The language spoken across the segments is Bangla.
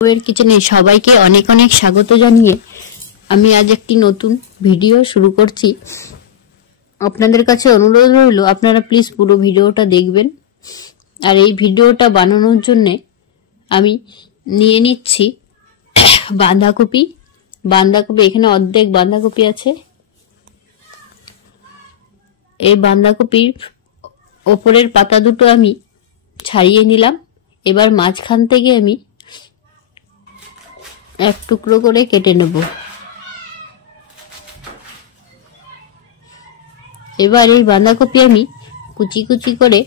এর কিচেনে সবাইকে অনেক অনেক স্বাগত জানিয়ে আমি আজ একটি নতুন ভিডিও শুরু করছি। আপনাদের কাছে অনুরোধ রইল আপনারা প্লিজ পুরো ভিডিওটা দেখবেন। আর এই ভিডিওটা বানানোর জন্য আমি নিয়ে নিচ্ছি বাঁধাকপি। এখানে অর্ধেক বাঁধাকপি আছে। এই বাঁধাকপির ওপরের পাতা দুটো আমি ছাড়িয়ে নিলাম। এবার মাঝখান থেকে আমি এক টুকরো করে কেটে নেব। এবার এই বাঁধাকপি আমি কুচি কুচি করে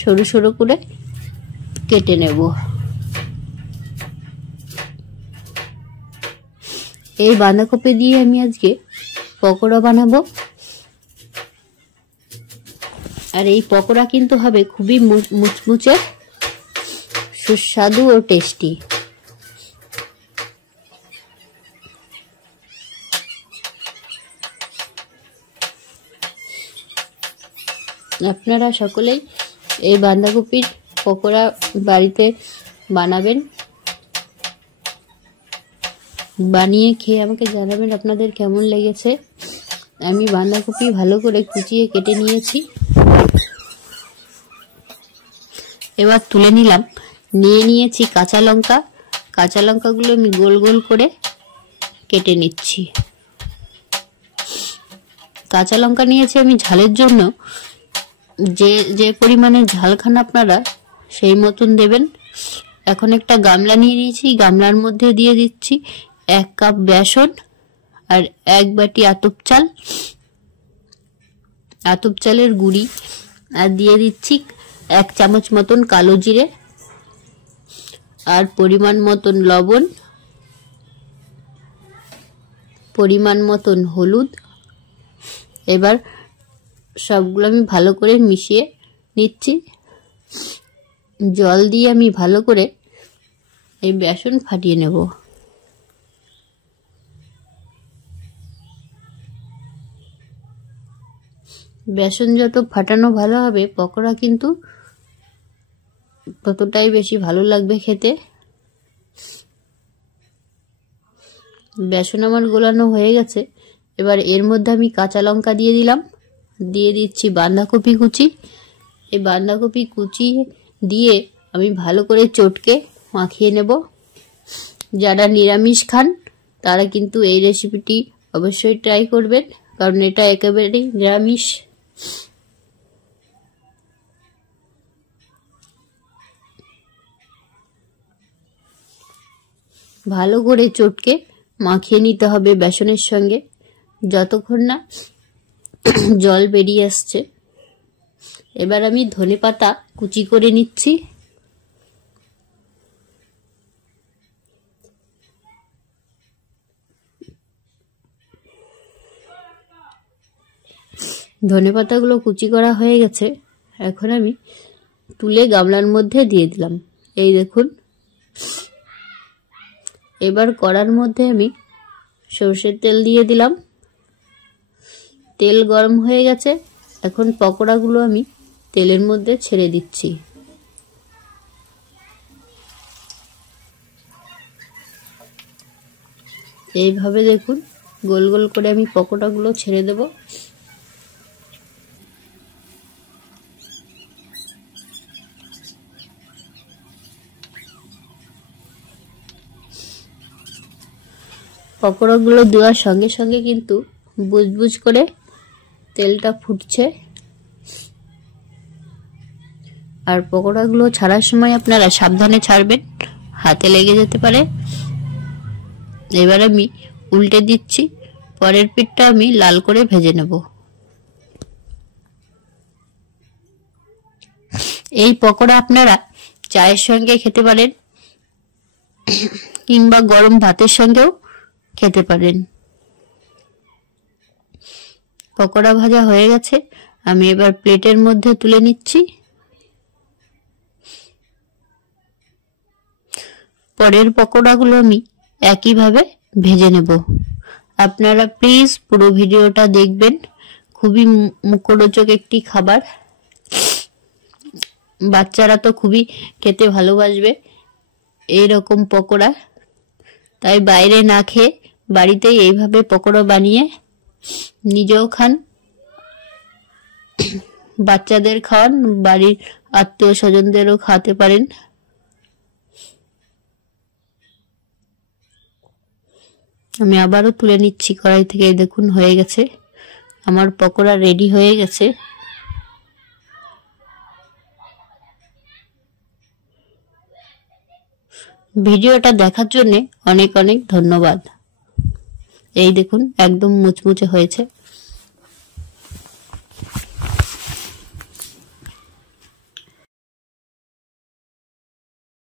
সরু সরু করে কেটে নেব। এই বাঁধাকপি দিয়ে আমি আজকে পকোড়া বানাবো। আর এই পকোড়া কিন্তু হবে খুবই মুচমুচে, সুস্বাদু ও টেস্টি। আপনারা সকলেই এই বাঁধাকপির পকোড়া বাড়িতে বানাবেন, বানিয়ে খেয়ে আমাকে জানাবেন আপনাদের কেমন লেগেছে। আমি বাঁধাকপি ভালো করে কুচিয়ে কেটে নিয়েছি। এবার তুলে নিলাম। নিয়ে নিয়েছি কাঁচা লঙ্কা। কাঁচা লঙ্কাগুলো আমি গোল গোল করে কেটে নিচ্ছি। কাঁচা লঙ্কা নিয়েছি আমি ঝালের জন্য। যে পরিমাণে ঝাল খান আপনারা সেই মতন দেবেন। এখন একটা গামলা নিয়ে নিয়েছি। গামলার মধ্যে দিয়ে দিচ্ছি 1 কাপ বেসন আর 1 বাটি আতপ চালের গুঁড়ি, আর দিয়ে দিচ্ছি 1 চামচ মতন কালো জিরে, আর পরিমাণ মতন লবণ, পরিমাণ মতন হলুদ। এবার সবগুলো আমি ভালো করে মিশিয়ে নিচ্ছি। জল দিয়ে আমি ভালো করে এই বেসন ফাটিয়ে নেব। বেসন যত ফাটানো ভালো হবে পকোড়া কিন্তু ততটাই বেশি ভালো লাগবে খেতে। বেসন আমার গোলানো হয়ে গেছে। এবার এর মধ্যে আমি কাঁচা লঙ্কা দিয়ে দিলাম। দিয়ে দিচ্ছি বাঁধাকপি কুচি। এই বাঁধাকপি কুচি দিয়ে আমি ভালো করে চটকে মাখিয়ে নেব। যারা নিরামিষ খান তারা কিন্তু এই রেসিপিটি অবশ্যই ট্রাই করবেন, কারণ এটা একেবারেই নিরামিষ। ভালো করে চটকে মাখিয়ে নিতে হবে বেসনের সঙ্গে, যতক্ষণ না জল বেরিয়ে আসছে। এবার আমি ধনেপাতা কুচি করে নিচ্ছি। ধনেপাতাগুলো কুচি করা হয়ে গেছে। এখন আমি তুলে গামলার মধ্যে দিয়ে দিলাম। এই দেখুন। এবার কড়ার মধ্যে আমি সরষের তেল দিয়ে দিলাম। তেল গরম হয়ে গেছে। এখন পকোড়াগুলো আমি তেলের মধ্যে ছেড়ে দিচ্ছি। এইভাবে দেখুন গোল গোল করে আমি পকোড়াগুলো ছেড়ে দেব। পকোড়াগুলো দেওয়ার সঙ্গে সঙ্গে কিন্তু বুজবুজ করে তেলটা ফুটছে। আর পকোড়াগুলো ছাড়ার সময় আপনারা সাবধানে ছাড়বেন, হাতে লেগে যেতে পারে। এবার আমি উল্টে দিচ্ছি। পরের পিঠটা আমি লাল করে ভেজে নেব। এই পকোড়া আপনারা চায়ের সঙ্গে খেতে পারেন, কিংবা গরম ভাতের সঙ্গেও খেতে পারেন। পকোড়া ভাজা হয়ে গেছে। আমি এবার প্লেটের মধ্যে তুলে নিচ্ছি। পরের পকোড়াগুলো আমি একইভাবে ভেজে নেব। আপনারা প্লিজ পুরো ভিডিওটা দেখবেন। খুবই মুখরোচক একটি খাবার। বাচ্চারা তো খুবই খেতে ভালোবাসবে। এইরকম পকোড়া। তাই বাইরে না খেয়ে বাড়িতেই এইভাবে পকোড়া বানিয়ে নিজেও খান, বাচ্চাদের খাওয়ান, বাড়ির আত্মীয় স্বজনদেরও খাওয়াতে পারেন। আমি আবারও তুলে নিচ্ছি কড়াই থেকে। দেখুন হয়ে গেছে, আমার পকোড়া রেডি হয়ে গেছে। ভিডিওটা দেখার জন্য অনেক অনেক ধন্যবাদ। এই দেখুন একদম মুচমুচে হয়েছে।